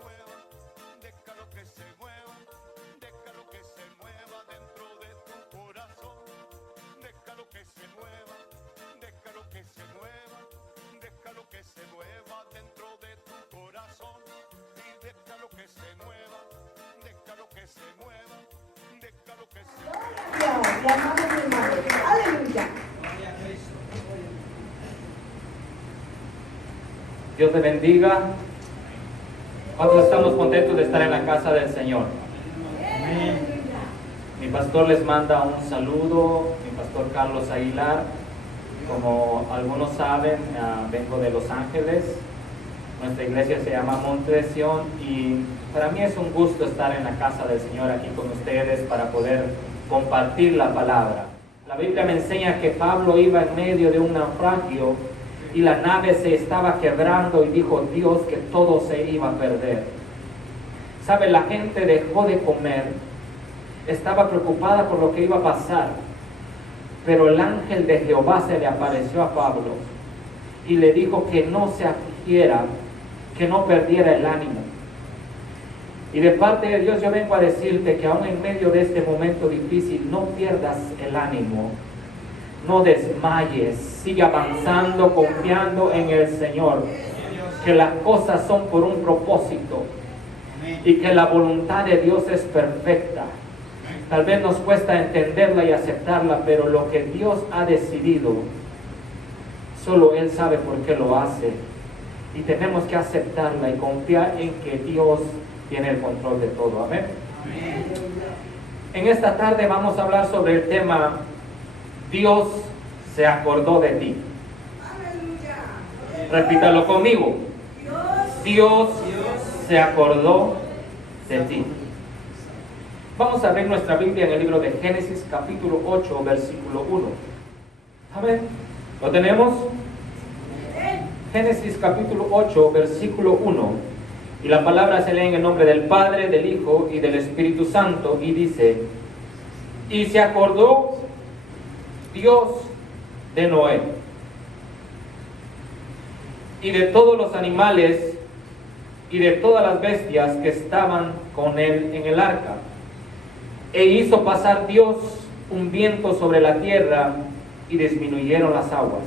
mueva, déjalo que se mueva, déjalo que se mueva dentro de tu corazón, déjalo que se mueva, déjalo que se mueva, déjalo que se mueva dentro de tu corazón, y déjalo que se mueva, déjalo que se mueva, déjalo que se mueva. Aleluya. Dios te bendiga. ¿Cuántos estamos contentos de estar en la casa del Señor? Mi pastor les manda un saludo, mi pastor Carlos Aguilar. Como algunos saben, vengo de Los Ángeles. Nuestra iglesia se llama Monte de Sion y para mí es un gusto estar en la casa del Señor aquí con ustedes para poder compartir la palabra. La Biblia me enseña que Pablo iba en medio de un naufragio y la nave se estaba quebrando y dijo Dios que todo se iba a perder. ¿Sabe? La gente dejó de comer, estaba preocupada por lo que iba a pasar, pero el ángel de Jehová se le apareció a Pablo y le dijo que no se afligiera, que no perdiera el ánimo. Y de parte de Dios yo vengo a decirte que aún en medio de este momento difícil no pierdas el ánimo, no desmayes, sigue avanzando, confiando en el Señor, que las cosas son por un propósito y que la voluntad de Dios es perfecta. Tal vez nos cuesta entenderla y aceptarla, pero lo que Dios ha decidido, solo Él sabe por qué lo hace. Y tenemos que aceptarla y confiar en que Dios tiene el control de todo. Amén. En esta tarde vamos a hablar sobre el tema Dios se acordó de ti. Repítalo conmigo. Dios se acordó de ti. Vamos a abrir nuestra Biblia en el libro de Génesis capítulo 8 versículo 1. Amén. ¿Lo tenemos? Génesis capítulo 8 versículo 1. Y la palabra se lee en el nombre del Padre, del Hijo y del Espíritu Santo. Y dice: y se acordó Dios de Noé y de todos los animales y de todas las bestias que estaban con él en el arca. E hizo pasar Dios un viento sobre la tierra y disminuyeron las aguas.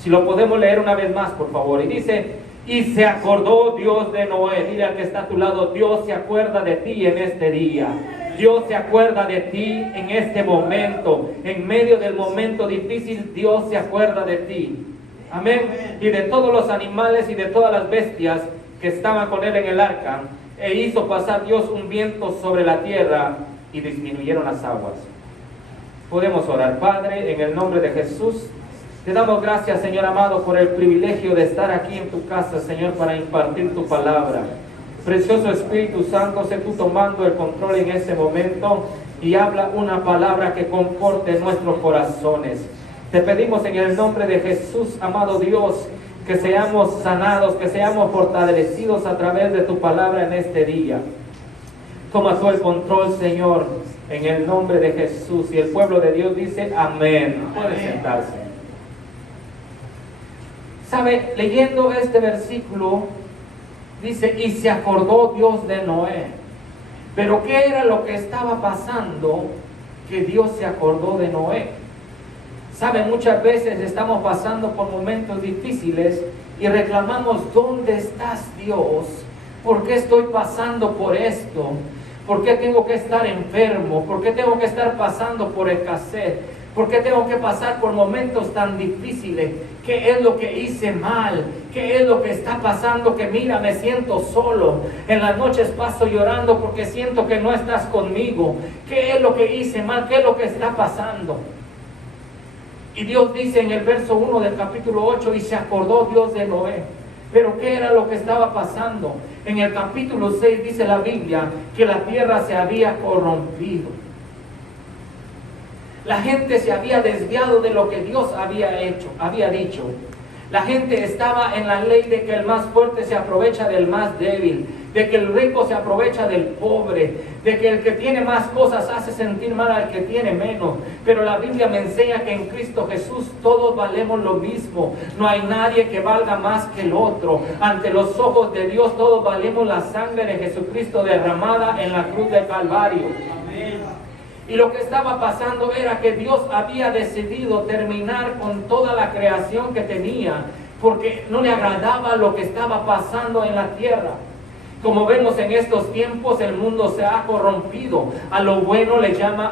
Si lo podemos leer una vez más, por favor. Y dice: y se acordó Dios de Noé. Dile al que está a tu lado: Dios se acuerda de ti en este día. Dios se acuerda de ti en este momento. En medio del momento difícil, Dios se acuerda de ti. Amén. Y de todos los animales y de todas las bestias que estaban con él en el arca. E hizo pasar Dios un viento sobre la tierra y disminuyeron las aguas. Podemos orar. Padre, en el nombre de Jesús, te damos gracias, Señor amado, por el privilegio de estar aquí en tu casa, Señor, para impartir tu palabra. Precioso Espíritu Santo, sé tú tomando el control en ese momento y habla una palabra que conforte nuestros corazones. Te pedimos en el nombre de Jesús, amado Dios, que seamos sanados, que seamos fortalecidos a través de tu palabra en este día. Toma tú el control, Señor, en el nombre de Jesús. Y el pueblo de Dios dice amén. Puede sentarse. ¿Sabe? Leyendo este versículo, dice: y se acordó Dios de Noé. Pero ¿qué era lo que estaba pasando que Dios se acordó de Noé? ¿Sabe? Muchas veces estamos pasando por momentos difíciles y reclamamos: ¿dónde estás, Dios? ¿Por qué estoy pasando por esto? ¿Por qué tengo que estar enfermo? ¿Por qué tengo que estar pasando por escasez? ¿Por qué tengo que pasar por momentos tan difíciles? ¿Qué es lo que hice mal? ¿Qué es lo que está pasando? Que mira, me siento solo. En las noches paso llorando porque siento que no estás conmigo. ¿Qué es lo que hice mal? ¿Qué es lo que está pasando? Y Dios dice en el verso 1 del capítulo 8: y se acordó Dios de Noé. Pero ¿qué era lo que estaba pasando? En el capítulo 6 dice la Biblia que la tierra se había corrompido. La gente se había desviado de lo que Dios había dicho. La gente estaba en la ley de que el más fuerte se aprovecha del más débil, de que el rico se aprovecha del pobre, de que el que tiene más cosas hace sentir mal al que tiene menos. Pero la Biblia me enseña que en Cristo Jesús todos valemos lo mismo. No hay nadie que valga más que el otro. Ante los ojos de Dios todos valemos la sangre de Jesucristo derramada en la cruz del Calvario. Amén. Y lo que estaba pasando era que Dios había decidido terminar con toda la creación que tenía, porque no le agradaba lo que estaba pasando en la tierra. Como vemos en estos tiempos, el mundo se ha corrompido. A lo bueno le llama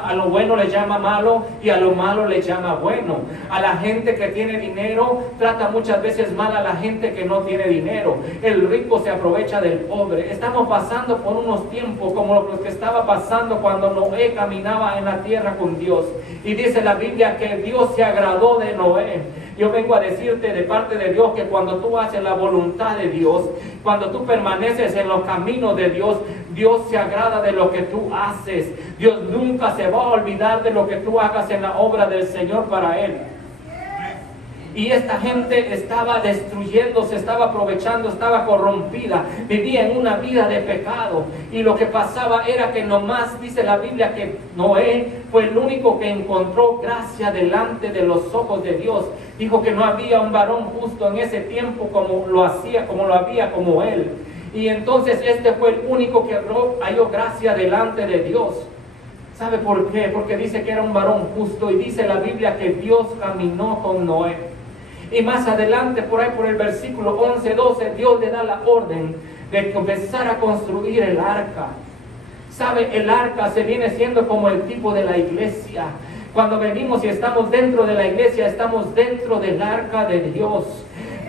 malo, y a lo malo le llama bueno. A la gente que tiene dinero trata muchas veces mal a la gente que no tiene dinero. El rico se aprovecha del pobre. Estamos pasando por unos tiempos como lo que estaba pasando cuando Noé caminaba en la tierra con Dios. Y dice la Biblia que Dios se agradó de Noé. Yo vengo a decirte de parte de Dios que cuando tú haces la voluntad de Dios, cuando tú permaneces en los caminos de Dios, Dios se agrada de lo que tú haces. Dios nunca se va a olvidar de lo que tú hagas en la obra del Señor para Él. Y esta gente estaba destruyéndose, estaba aprovechando, estaba corrompida, vivía en una vida de pecado. Y lo que pasaba era que nomás dice la Biblia que Noé fue el único que encontró gracia delante de los ojos de Dios. Dijo que no había un varón justo en ese tiempo como lo había como él. Y entonces este fue el único que halló gracia delante de Dios. ¿Sabe por qué? Porque dice que era un varón justo, y dice la Biblia que Dios caminó con Noé. Y más adelante, por ahí por el versículo 11, 12, Dios le da la orden de empezar a construir el arca. ¿Sabe? El arca se viene siendo como el tipo de la iglesia. Cuando venimos y estamos dentro de la iglesia, estamos dentro del arca de Dios,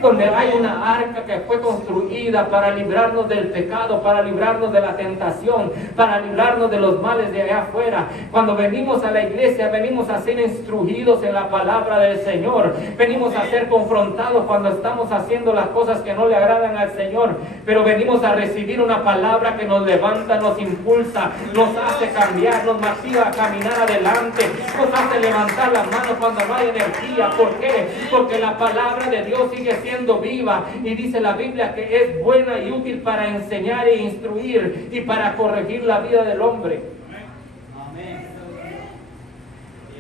donde hay una arca que fue construida para librarnos del pecado, para librarnos de la tentación, para librarnos de los males de allá afuera. Cuando venimos a la iglesia, venimos a ser instruidos en la palabra del Señor, venimos a ser confrontados cuando estamos haciendo las cosas que no le agradan al Señor, pero venimos a recibir una palabra que nos levanta, nos impulsa, nos hace cambiar, nos motiva a caminar adelante, nos hace levantar las manos cuando no hay energía. ¿Por qué? Porque la palabra de Dios sigue siendo viva, y dice la Biblia que es buena y útil para enseñar e instruir y para corregir la vida del hombre. Amén.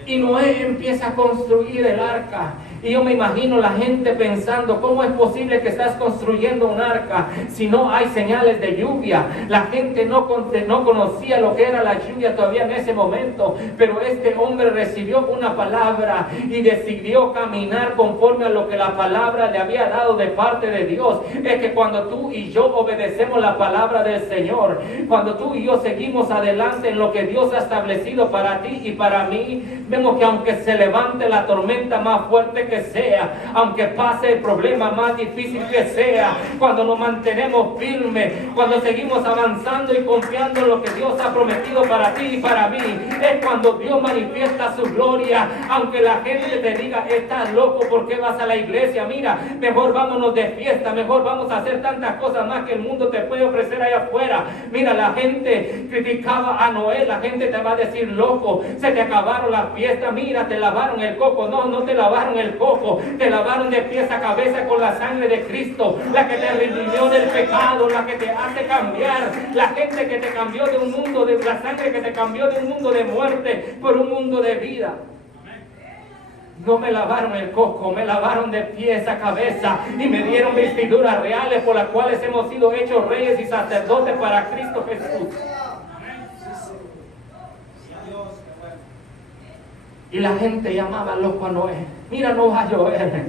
Y Noé empieza a construir el arca. Y yo me imagino la gente pensando, ¿cómo es posible que estás construyendo un arca si no hay señales de lluvia? La gente no conocía lo que era la lluvia todavía en ese momento, pero este hombre recibió una palabra y decidió caminar conforme a lo que la palabra le había dado de parte de Dios. Es que cuando tú y yo obedecemos la palabra del Señor, cuando tú y yo seguimos adelante en lo que Dios ha establecido para ti y para mí, vemos que aunque se levante la tormenta más fuerte que sea, aunque pase el problema más difícil que sea, cuando nos mantenemos firmes, cuando seguimos avanzando y confiando en lo que Dios ha prometido para ti y para mí, es cuando Dios manifiesta su gloria. Aunque la gente te diga, estás loco, ¿por qué vas a la iglesia? Mira, mejor vámonos de fiesta, mejor vamos a hacer tantas cosas más que el mundo te puede ofrecer allá afuera. Mira, la gente criticaba a Noé, la gente te va a decir, loco, se te acabaron las fiestas, mira, te lavaron el coco. No, no te lavaron el coco, te lavaron de pies a cabeza con la sangre de Cristo, la que te redimió del pecado, la que te hace cambiar, la gente que te cambió de un mundo de la sangre que te cambió de un mundo de muerte por un mundo de vida. No me lavaron el coco, me lavaron de pies a cabeza y me dieron vestiduras reales por las cuales hemos sido hechos reyes y sacerdotes para Cristo Jesús. Y la gente llamaba loco a Noé. Mira, no va a llover.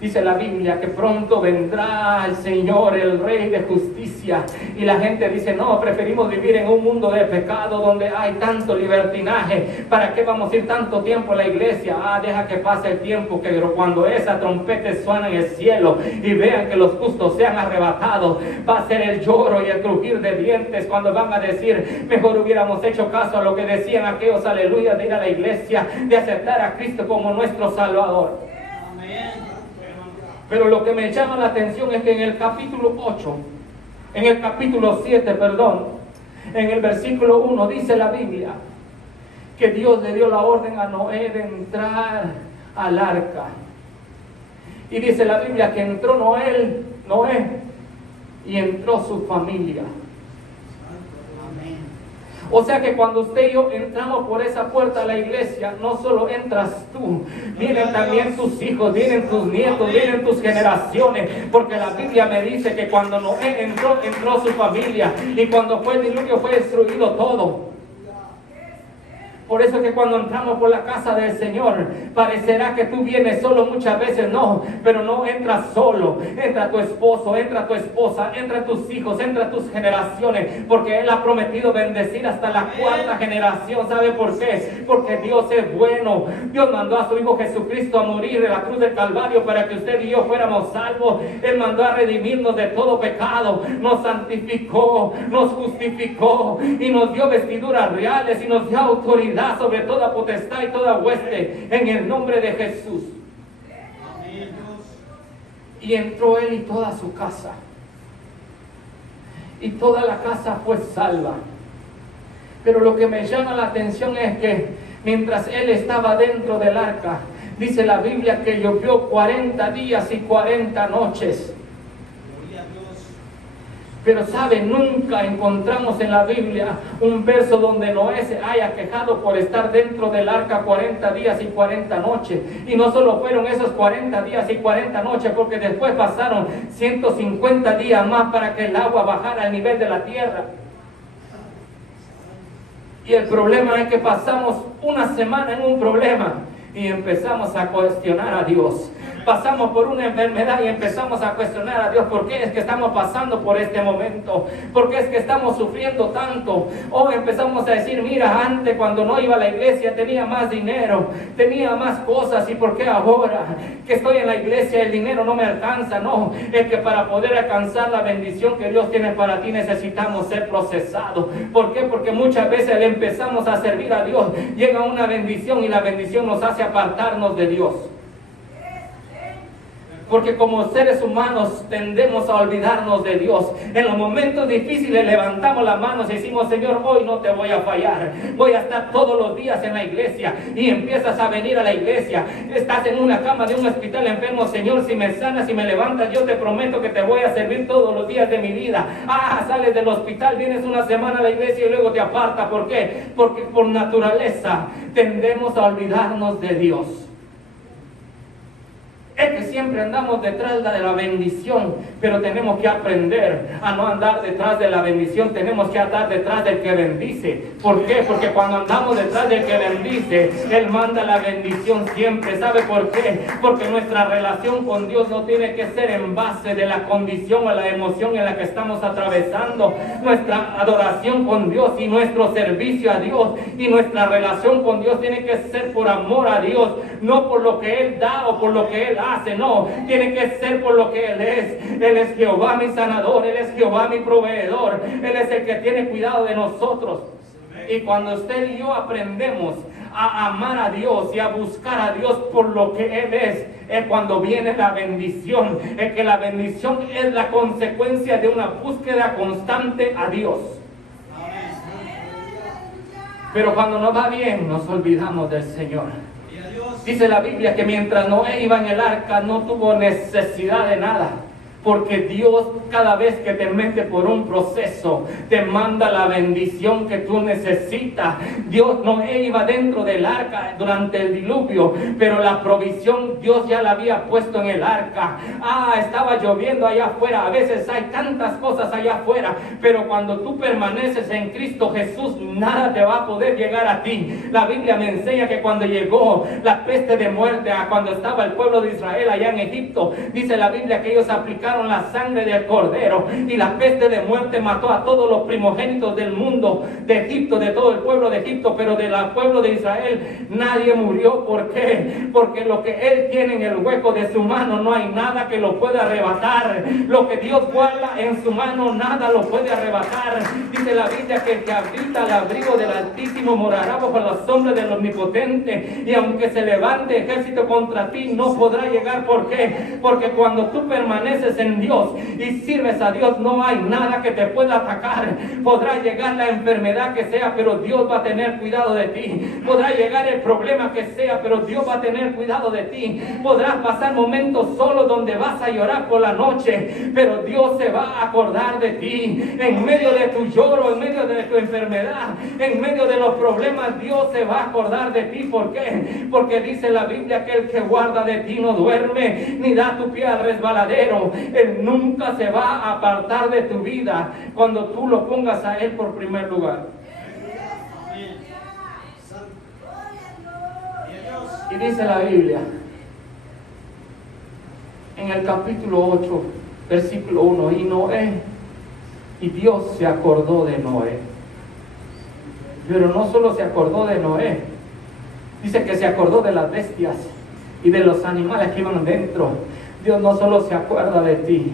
Dice la Biblia que pronto vendrá el Señor, el Rey de justicia. Y la gente dice, no, preferimos vivir en un mundo de pecado donde hay tanto libertinaje. ¿Para qué vamos a ir tanto tiempo a la iglesia? Deja que pase el tiempo, que cuando esa trompeta suena en el cielo y vean que los justos sean arrebatados, va a ser el lloro y el crujir de dientes cuando van a decir, mejor hubiéramos hecho caso a lo que decían aquellos aleluya de ir a la iglesia, de aceptar a Cristo como nuestro Salvador. Amén. Pero lo que me llama la atención es que en el capítulo 7, en el versículo 1 dice la Biblia que Dios le dio la orden a Noé de entrar al arca. Y dice la Biblia que entró Noé, y entró su familia. O sea que cuando usted y yo entramos por esa puerta a la iglesia, no solo entras tú, vienen también tus hijos, vienen tus nietos, vienen tus generaciones, porque la Biblia me dice que cuando Noé entró su familia, y cuando fue el diluvio fue destruido todo. Por eso es que cuando entramos por la casa del Señor, parecerá que tú vienes solo, muchas veces no, pero no entras solo. Entra tu esposo, entra tu esposa, entra tus hijos, entra tus generaciones, porque Él ha prometido bendecir hasta la cuarta generación. ¿Sabe por qué? Porque Dios es bueno. Dios mandó a su Hijo Jesucristo a morir en la cruz del Calvario para que usted y yo fuéramos salvos. Él mandó a redimirnos de todo pecado, nos santificó, nos justificó y nos dio vestiduras reales y nos dio autoridad sobre toda potestad y toda hueste en el nombre de Jesús. Y entró él y toda su casa, y toda la casa fue salva. Pero lo que me llama la atención es que mientras él estaba dentro del arca, dice la Biblia que llovió 40 días y 40 noches. Pero sabe, nunca encontramos en la Biblia un verso donde Noé se haya quejado por estar dentro del arca 40 días y 40 noches. Y no solo fueron esos 40 días y 40 noches, porque después pasaron 150 días más para que el agua bajara al nivel de la tierra. Y el problema es que pasamos una semana en un problema y empezamos a cuestionar a Dios. Pasamos por una enfermedad y empezamos a cuestionar a Dios. ¿Por qué es que estamos pasando por este momento? ¿Por qué es que estamos sufriendo tanto? O empezamos a decir, mira, antes cuando no iba a la iglesia tenía más dinero, tenía más cosas, ¿y por qué ahora que estoy en la iglesia el dinero no me alcanza? No, es que para poder alcanzar la bendición que Dios tiene para ti necesitamos ser procesados. ¿Por qué? Porque muchas veces le empezamos a servir a Dios, llega una bendición y la bendición nos hace apartarnos de Dios. Porque como seres humanos tendemos a olvidarnos de Dios. En los momentos difíciles levantamos las manos y decimos, Señor, hoy no te voy a fallar. Voy a estar todos los días en la iglesia. Y empiezas a venir a la iglesia. Estás en una cama de un hospital enfermo. Señor, si me sanas, si me levantas, yo te prometo que te voy a servir todos los días de mi vida. Sales del hospital, vienes una semana a la iglesia y luego te apartas. ¿Por qué? Porque por naturaleza tendemos a olvidarnos de Dios. Es que siempre andamos detrás de la bendición, pero tenemos que aprender a no andar detrás de la bendición, tenemos que andar detrás del que bendice. ¿Por qué? Porque cuando andamos detrás del que bendice, Él manda la bendición siempre. ¿Sabe por qué? Porque nuestra relación con Dios no tiene que ser en base de la condición o la emoción en la que estamos atravesando. Nuestra adoración con Dios y nuestro servicio a Dios y nuestra relación con Dios tiene que ser por amor a Dios, no por lo que Él da o por lo que Él hace, no, tiene que ser por lo que Él es. Él es Jehová mi sanador, Él es Jehová mi proveedor, Él es el que tiene cuidado de nosotros. Y cuando usted y yo aprendemos a amar a Dios y a buscar a Dios por lo que Él es cuando viene la bendición. Es que la bendición es la consecuencia de una búsqueda constante a Dios. Pero cuando nos va bien, nos olvidamos del Señor. Dice la Biblia que mientras Noé iba en el arca no tuvo necesidad de nada. Porque Dios cada vez que te mete por un proceso, te manda la bendición que tú necesitas. Dios no iba dentro del arca durante el diluvio, pero la provisión Dios ya la había puesto en el arca. Estaba lloviendo allá afuera. A veces hay tantas cosas allá afuera, pero cuando tú permaneces en Cristo Jesús, nada te va a poder llegar a ti. La Biblia me enseña que cuando llegó la peste de muerte, cuando estaba el pueblo de Israel allá en Egipto, dice la Biblia que ellos aplicaron la sangre del cordero y la peste de muerte mató a todos los primogénitos del mundo, de Egipto, de todo el pueblo de Egipto, pero del pueblo de Israel nadie murió. ¿Por qué? Porque lo que Él tiene en el hueco de su mano no hay nada que lo pueda arrebatar. Lo que Dios guarda en su mano nada lo puede arrebatar. Dice la Biblia que el que habita al abrigo del Altísimo morará bajo la sombra del Omnipotente, y aunque se levante ejército contra ti no podrá llegar. ¿Por qué? Porque cuando tú permaneces en Dios y sirves a Dios, no hay nada que te pueda atacar. Podrá llegar la enfermedad que sea, pero Dios va a tener cuidado de ti. Podrá llegar el problema que sea, pero Dios va a tener cuidado de ti. Podrás pasar momentos solos donde vas a llorar por la noche, pero Dios se va a acordar de ti. En medio de tu lloro, en medio de tu enfermedad, en medio de los problemas, Dios se va a acordar de ti. ¿Por qué? Porque dice la Biblia que el que guarda de ti no duerme, ni da tu pie al resbaladero. Él nunca se va a apartar de tu vida cuando tú lo pongas a Él por primer lugar. Y dice la Biblia en el capítulo 8, versículo 1, y Dios se acordó de Noé. Pero no solo se acordó de Noé, dice que se acordó de las bestias y de los animales que iban dentro. Dios no solo se acuerda de ti.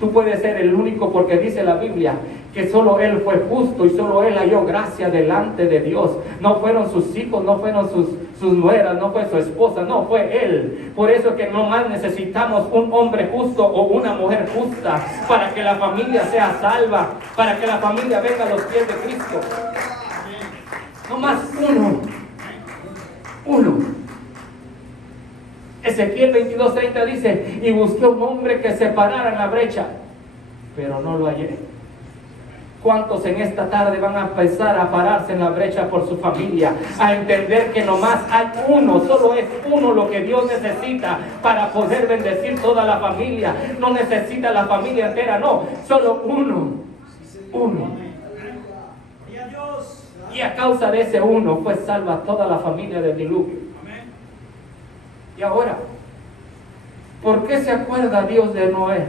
Tú puedes ser el único, porque dice la Biblia que solo Él fue justo y solo Él halló gracia delante de Dios. No fueron sus hijos, no fueron sus nueras, no fue su esposa, no, fue Él. Por eso es que no más necesitamos un hombre justo o una mujer justa para que la familia sea salva, para que la familia venga a los pies de Cristo. No más uno. Ezequiel 22:30 dice: y busqué un hombre que se parara en la brecha, pero no lo hallé. ¿Cuántos en esta tarde van a empezar a pararse en la brecha por su familia? A entender que nomás hay uno, solo es uno lo que Dios necesita para poder bendecir toda la familia. No necesita la familia entera, no, solo uno. Y a causa de ese uno fue salva toda la familia del diluvio. Y ahora, ¿por qué se acuerda Dios de Noé?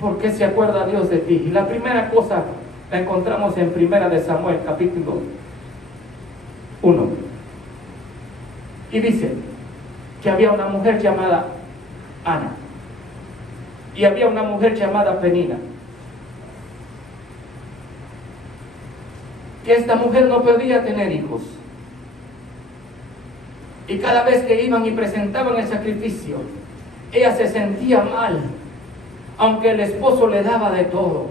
¿Por qué se acuerda Dios de ti? Y la primera cosa la encontramos en 1 de Samuel, capítulo 1. Y dice que había una mujer llamada Ana. Y había una mujer llamada Penina. Que esta mujer no podía tener hijos. Y cada vez que iban y presentaban el sacrificio, ella se sentía mal, aunque el esposo le daba de todo.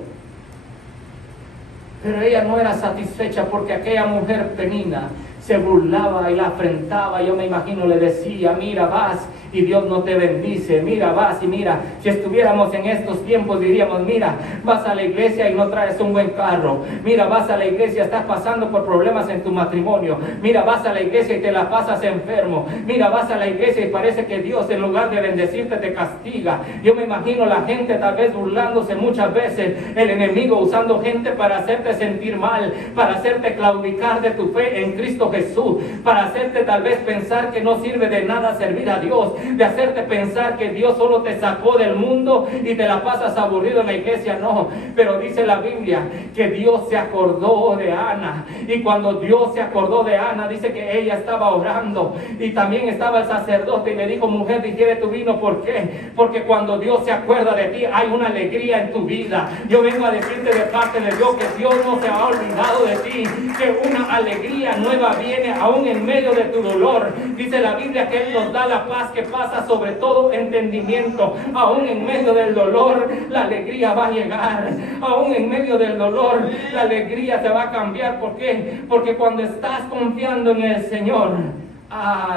Pero ella no era satisfecha, porque aquella mujer Penina se burlaba y la afrentaba. Yo me imagino le decía: mira, vas y Dios no te bendice, mira, vas y mira. Si estuviéramos en estos tiempos diríamos: mira, vas a la iglesia y no traes un buen carro, mira, vas a la iglesia y estás pasando por problemas en tu matrimonio, mira, vas a la iglesia y te la pasas enfermo, mira, vas a la iglesia y parece que Dios en lugar de bendecirte te castiga. Yo me imagino la gente tal vez burlándose muchas veces, el enemigo usando gente para hacerte sentir mal, para hacerte claudicar de tu fe en Cristo Jesús, para hacerte tal vez pensar que no sirve de nada servir a Dios, de hacerte pensar que Dios solo te sacó del mundo y te la pasas aburrido en la iglesia. No, pero dice la Biblia que Dios se acordó de Ana, y cuando Dios se acordó de Ana, dice que ella estaba orando, y también estaba el sacerdote, y le dijo: mujer, digiere tu vino. ¿Por qué? Porque cuando Dios se acuerda de ti, hay una alegría en tu vida. Yo vengo a decirte de parte de Dios que Dios no se ha olvidado de ti, que una alegría nueva viene aún en medio de tu dolor. Dice la Biblia que Él nos da la paz que pasa sobre todo entendimiento. Aún en medio del dolor, la alegría va a llegar. Aún en medio del dolor, la alegría te va a cambiar. ¿Por qué? Porque cuando estás confiando en el Señor,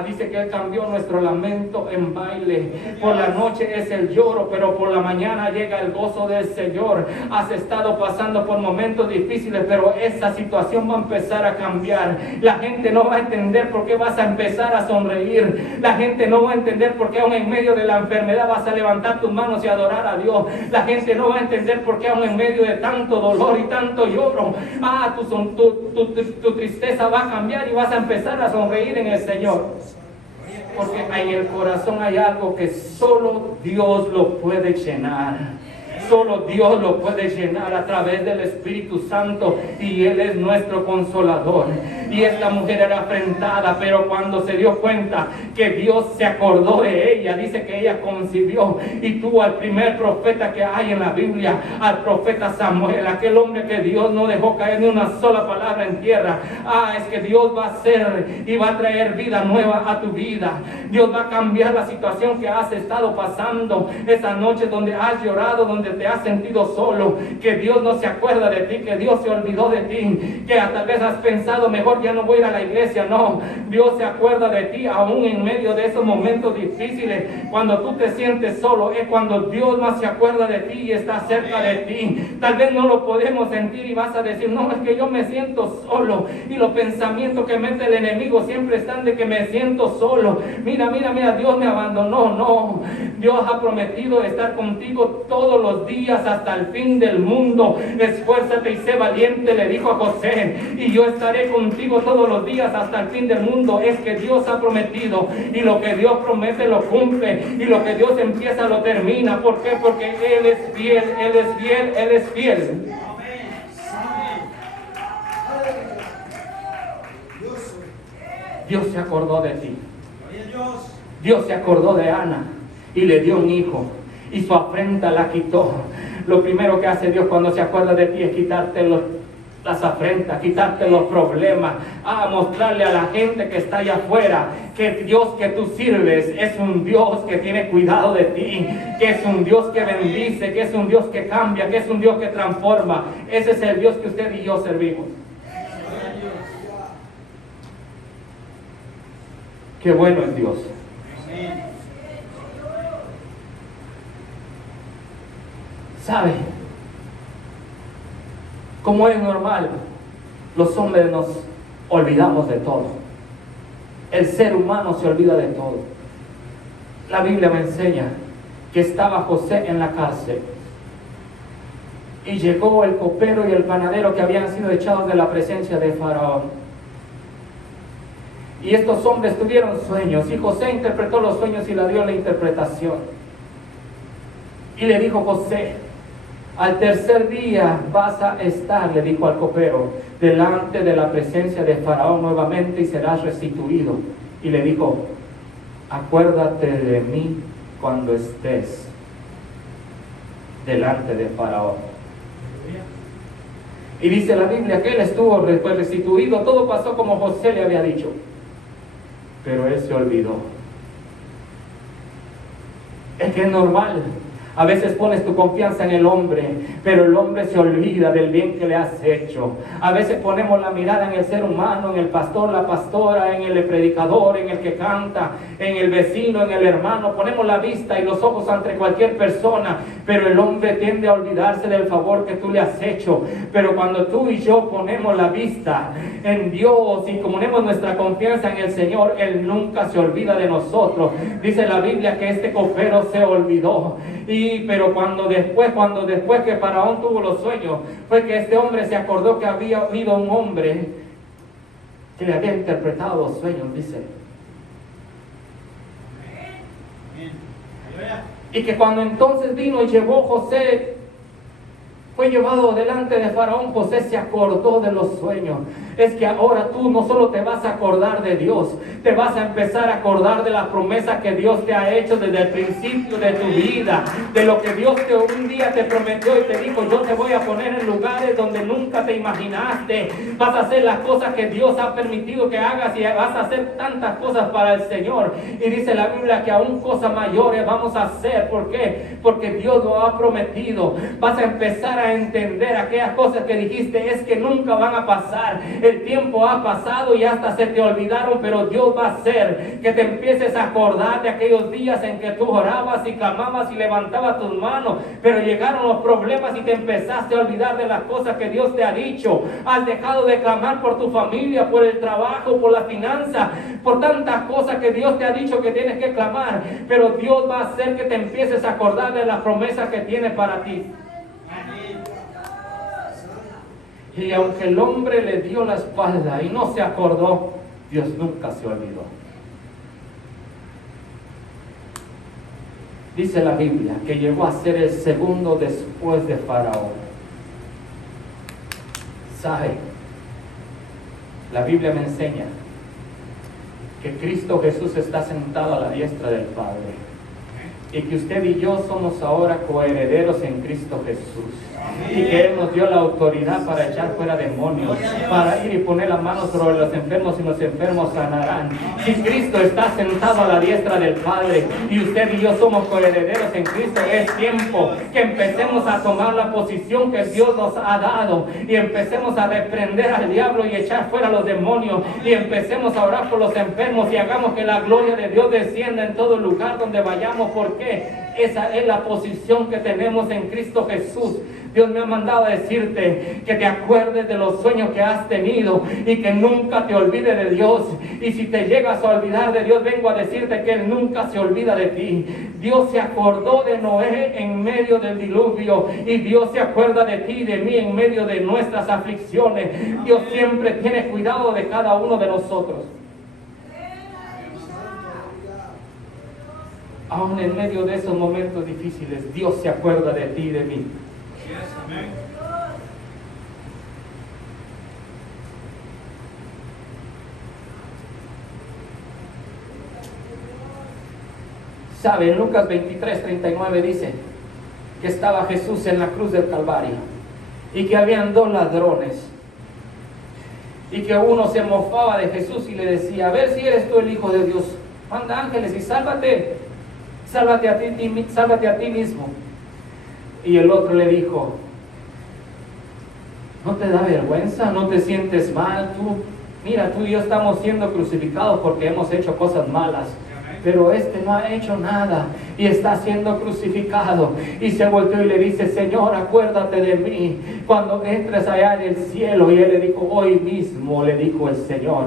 dice que Él cambió nuestro lamento en baile. Por la noche es el lloro, pero por la mañana llega el gozo del Señor. Has estado pasando por momentos difíciles, pero esa situación va a empezar a cambiar. La gente no va a entender por qué vas a empezar a sonreír. La gente no va a entender por qué aún en medio de la enfermedad vas a levantar tus manos y adorar a Dios. La gente no va a entender por qué aún en medio de tanto dolor y tanto lloro, tu tristeza va a cambiar y vas a empezar a sonreír en el Señor. Porque en el corazón hay algo que solo Dios lo puede llenar. Solo Dios lo puede llenar a través del Espíritu Santo, y Él es nuestro consolador. Y esta mujer era afrentada, pero cuando se dio cuenta que Dios se acordó de ella, dice que ella concibió y tuvo al primer profeta que hay en la Biblia, al profeta Samuel, aquel hombre que Dios no dejó caer ni una sola palabra en tierra. Es que Dios va a hacer y va a traer vida nueva a tu vida. Dios va a cambiar la situación que has estado pasando esa noche, donde has llorado, donde te has sentido solo, que Dios no se acuerda de ti, que Dios se olvidó de ti, que tal vez has pensado, mejor ya no voy a ir a la iglesia. No, Dios se acuerda de ti aún en medio de esos momentos difíciles. Cuando tú te sientes solo, es cuando Dios más se acuerda de ti y está cerca de ti. Tal vez no lo podemos sentir y vas a decir, no, es que yo me siento solo, y los pensamientos que mete el enemigo siempre están de que me siento solo. Mira, Dios me abandonó. No, Dios ha prometido estar contigo todos los días hasta el fin del mundo. Esfuérzate y sé valiente, le dijo a José, y yo estaré contigo todos los días hasta el fin del mundo. Es que Dios ha prometido, y lo que Dios promete lo cumple, y lo que Dios empieza lo termina. ¿Por qué? Porque Él es fiel, Él es fiel, Él es fiel. Dios se acordó de ti. Dios se acordó de Ana y le dio un hijo, y su afrenta la quitó. Lo primero que hace Dios cuando se acuerda de ti es quitarte las afrentas, quitarte los problemas, mostrarle a la gente que está allá afuera que Dios que tú sirves es un Dios que tiene cuidado de ti, que es un Dios que bendice, que es un Dios que cambia, que es un Dios que transforma. Ese es el Dios que usted y yo servimos. Qué bueno es Dios. ¿Sabe? Como es normal, los hombres nos olvidamos de todo. El ser humano se olvida de todo. La Biblia me enseña que estaba José en la cárcel, y llegó el copero y el panadero que habían sido echados de la presencia de Faraón. Y estos hombres tuvieron sueños, y José interpretó los sueños y le dio la interpretación. Y le dijo José, al tercer día vas a estar, le dijo al copero, delante de la presencia de Faraón nuevamente, y serás restituido. Y le dijo, acuérdate de mí cuando estés delante de Faraón. Y dice la Biblia que él estuvo restituido, todo pasó como José le había dicho. Pero él se olvidó. Es que es normal. A veces pones tu confianza en el hombre, pero el hombre se olvida del bien que le has hecho. A veces ponemos la mirada en el ser humano, en el pastor, la pastora, en el predicador, en el que canta, en el vecino, en el hermano. Ponemos la vista y los ojos ante cualquier persona, pero el hombre tiende a olvidarse del favor que tú le has hecho. Pero cuando tú y yo ponemos la vista en Dios y ponemos nuestra confianza en el Señor, Él nunca se olvida de nosotros. Dice la Biblia que este copero se olvidó. Pero cuando después que Faraón tuvo los sueños, fue que este hombre se acordó que había habido un hombre que le había interpretado los sueños, dice. Y que cuando entonces vino y llevó José, fue llevado delante de Faraón, José se acordó de los sueños. Es que ahora tú no solo te vas a acordar de Dios, te vas a empezar a acordar de las promesas que Dios te ha hecho desde el principio de tu vida, de lo que Dios un día te prometió y te dijo, yo te voy a poner en lugares donde nunca te imaginaste. Vas a hacer las cosas que Dios ha permitido que hagas, y vas a hacer tantas cosas para el Señor. Y dice la Biblia que aún cosas mayores vamos a hacer. ¿Por qué? Porque Dios lo ha prometido. Vas a empezar a entender aquellas cosas que dijiste es que nunca van a pasar. El tiempo ha pasado y hasta se te olvidaron, pero Dios va a hacer que te empieces a acordar de aquellos días en que tú orabas y clamabas y levantabas tus manos, pero llegaron los problemas y te empezaste a olvidar de las cosas que Dios te ha dicho. Has dejado de clamar por tu familia, por el trabajo, por la finanza, por tantas cosas que Dios te ha dicho que tienes que clamar, pero Dios va a hacer que te empieces a acordar de las promesas que tiene para ti. Y aunque el hombre le dio la espalda y no se acordó, Dios nunca se olvidó. Dice la Biblia que llegó a ser el segundo después de Faraón. ¿Sabe? La Biblia me enseña que Cristo Jesús está sentado a la diestra del Padre y que usted y yo somos ahora coherederos en Cristo Jesús, y que Él nos dio la autoridad para echar fuera demonios, para ir y poner las manos sobre los enfermos y los enfermos sanarán. Si Cristo está sentado a la diestra del Padre y usted y yo somos coherederos en Cristo, es tiempo que empecemos a tomar la posición que Dios nos ha dado y empecemos a reprender al diablo y echar fuera los demonios, y empecemos a orar por los enfermos y hagamos que la gloria de Dios descienda en todo lugar donde vayamos, porque esa es la posición que tenemos en Cristo Jesús. Dios me ha mandado a decirte que te acuerdes de los sueños que has tenido y que nunca te olvides de Dios. Y si te llegas a olvidar de Dios, vengo a decirte que Él nunca se olvida de ti. Dios se acordó de Noé en medio del diluvio, y Dios se acuerda de ti y de mí en medio de nuestras aflicciones. Dios siempre tiene cuidado de cada uno de nosotros. Aún en medio de esos momentos difíciles, Dios se acuerda de ti y de mí. ¿Sabe? En Lucas 23:39 dice que estaba Jesús en la cruz del Calvario y que habían dos ladrones, y que uno se mofaba de Jesús y le decía: a ver si eres tú el Hijo de Dios, manda ángeles y sálvate a ti mismo. Y el otro le dijo: ¿no te da vergüenza? ¿No te sientes mal? Mira, tú y yo estamos siendo crucificados porque hemos hecho cosas malas, pero este no ha hecho nada y está siendo crucificado. Y se volteó y le dice: Señor, acuérdate de mí cuando entres allá en el cielo. Y él le dijo: hoy mismo, le dijo el Señor.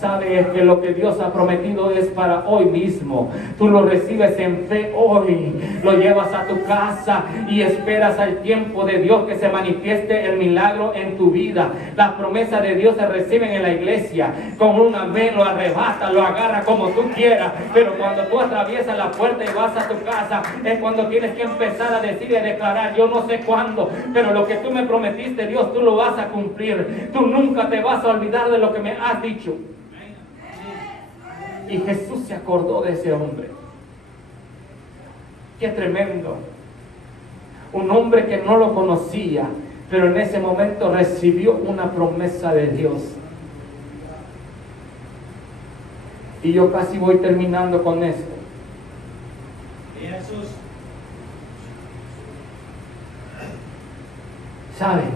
Sabes que lo que Dios ha prometido es para hoy mismo. Tú lo recibes en fe hoy, lo llevas a tu casa y esperas al tiempo de Dios que se manifieste el milagro en tu vida. Las promesas de Dios se reciben en la iglesia. Con un amén lo arrebata, lo agarra como tú quieras. Pero cuando tú atraviesas la puerta y vas a tu casa, es cuando tienes que empezar a decir y a declarar: yo no sé cuándo, pero lo que tú me prometiste, Dios, tú lo vas a cumplir. Tú nunca te vas a olvidar de lo que me has dicho. Y Jesús se acordó de ese hombre. ¡Qué tremendo! Un hombre que no lo conocía, pero en ese momento recibió una promesa de Dios. Y yo casi voy terminando con esto. Jesús. ¿Saben?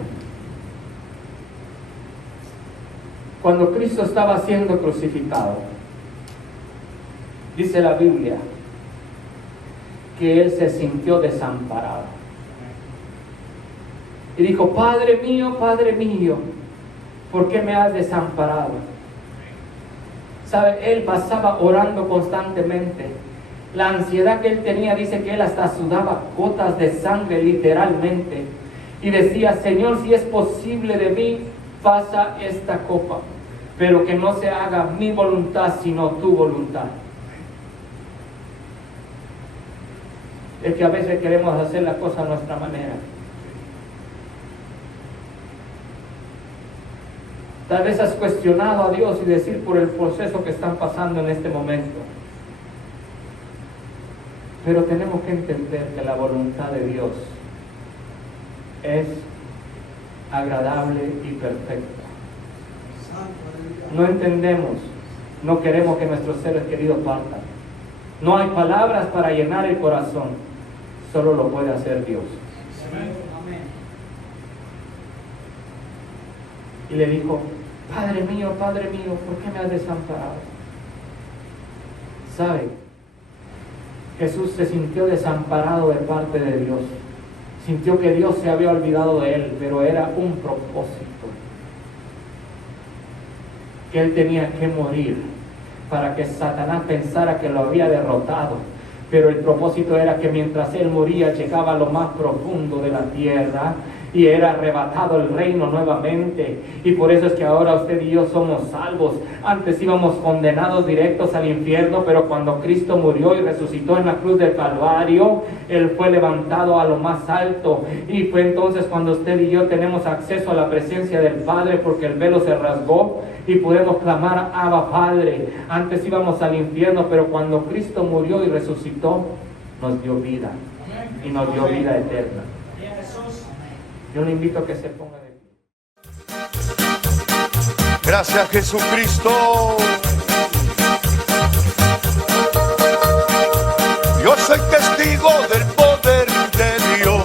Cuando Cristo estaba siendo crucificado, dice la Biblia que Él se sintió desamparado. Y dijo: Padre mío, ¿por qué me has desamparado? ¿Sabe? Él pasaba orando constantemente. La ansiedad que él tenía, dice que él hasta sudaba gotas de sangre literalmente. Y decía: Señor, si es posible de mí, pasa esta copa, pero que no se haga mi voluntad, sino tu voluntad. Es que a veces queremos hacer la cosa a nuestra manera. Tal vez has cuestionado a Dios y decir por el proceso que están pasando en este momento. Pero tenemos que entender que la voluntad de Dios es agradable y perfecta. No entendemos, no queremos que nuestros seres queridos partan. No hay palabras para llenar el corazón. Solo lo puede hacer Dios. Amén. Y le dijo: Padre mío, ¿por qué me has desamparado? ¿Sabe? Jesús se sintió desamparado de parte de Dios. Sintió que Dios se había olvidado de él, pero era un propósito. Que él tenía que morir para que Satanás pensara que lo había derrotado. Pero el propósito era que mientras él moría, llegaba a lo más profundo de la tierra y era arrebatado el reino nuevamente. Y por eso es que ahora usted y yo somos salvos. Antes íbamos condenados directos al infierno, pero cuando Cristo murió y resucitó en la cruz del Calvario, Él fue levantado a lo más alto. Y fue entonces cuando usted y yo tenemos acceso a la presencia del Padre, porque el velo se rasgó y podemos clamar: Abba, Padre. Antes íbamos al infierno, pero cuando Cristo murió y resucitó, nos dio vida, y nos dio vida eterna. Yo le invito a que se ponga de pie. Gracias, Jesucristo. Yo soy testigo del poder de Dios.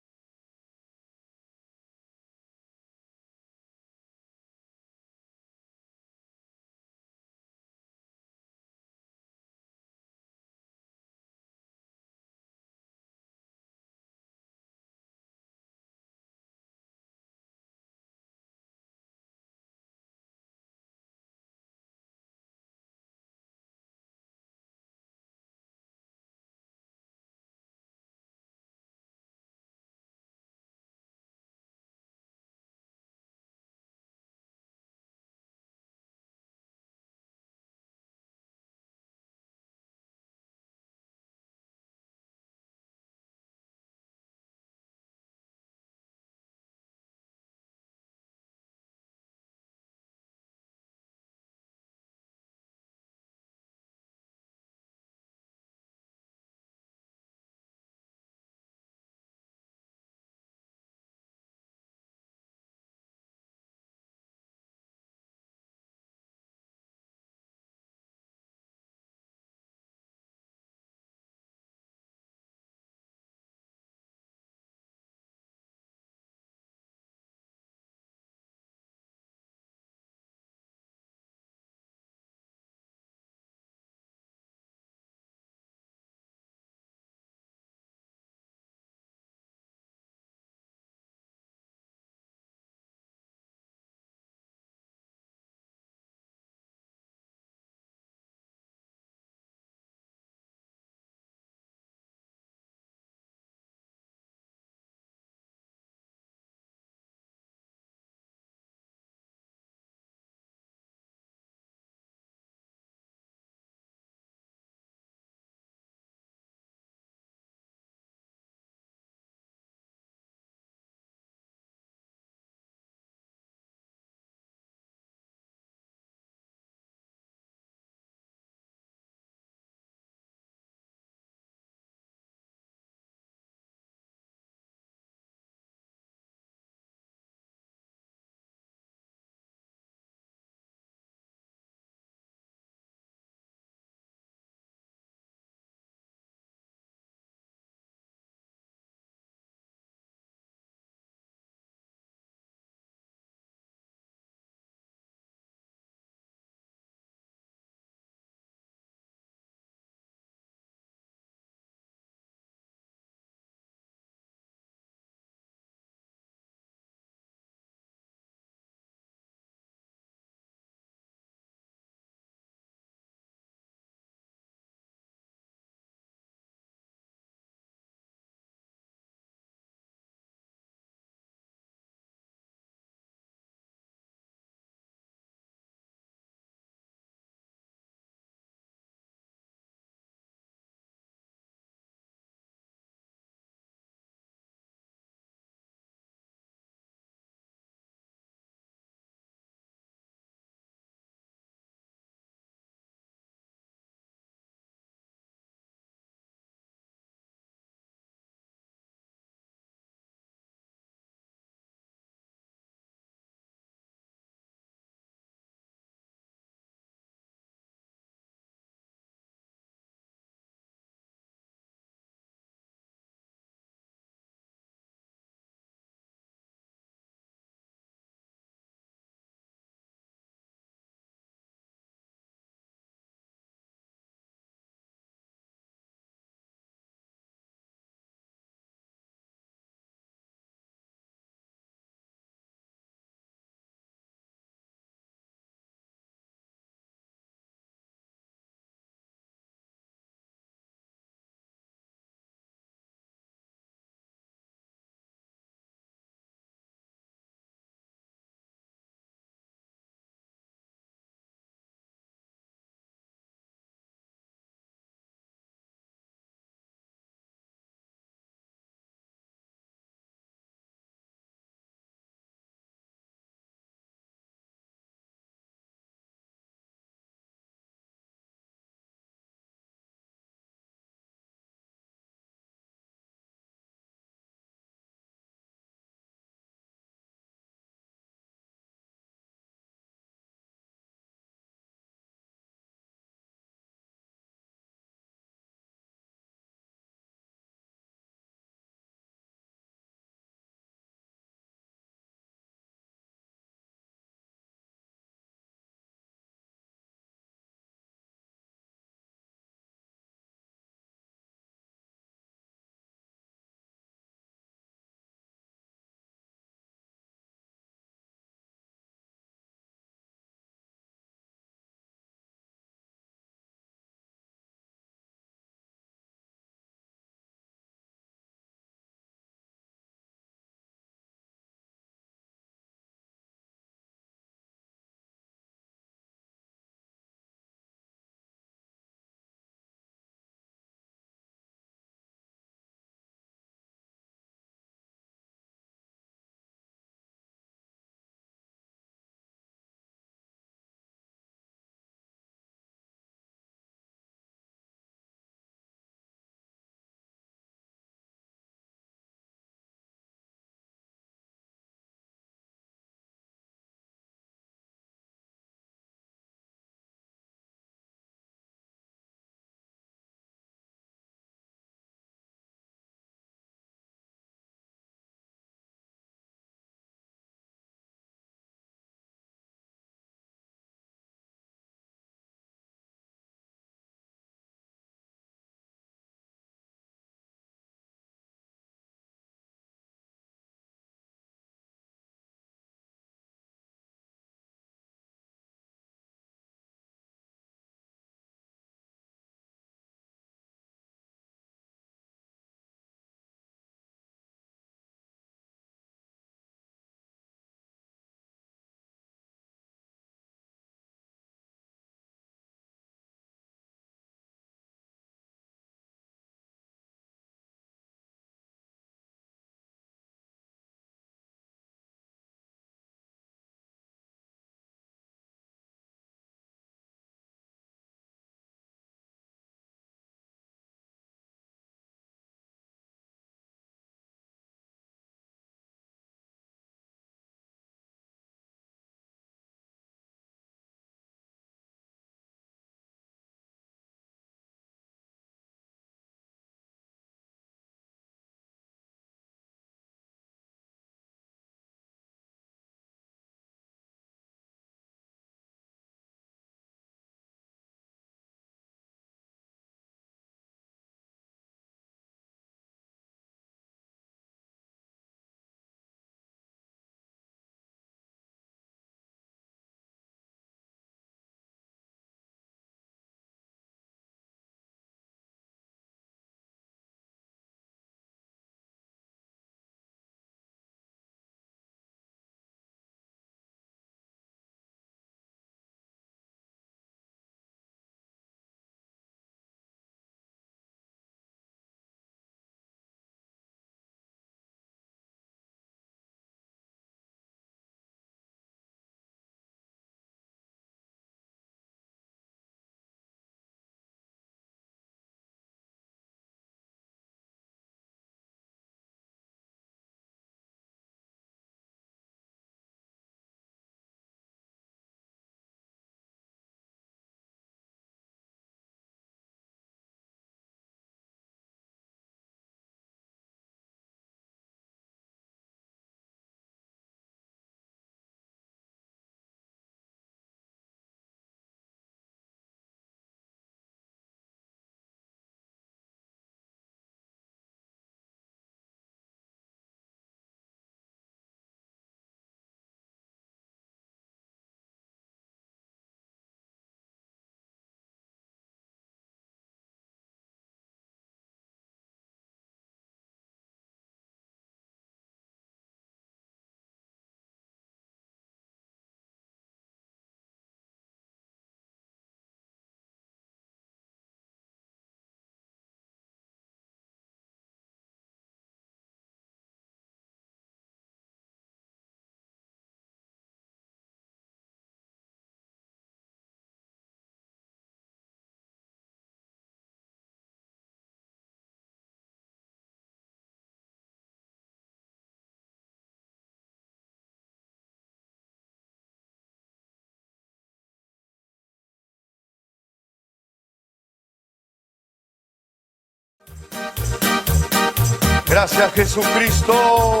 Gracias, Jesucristo.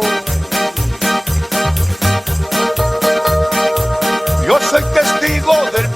Yo soy testigo del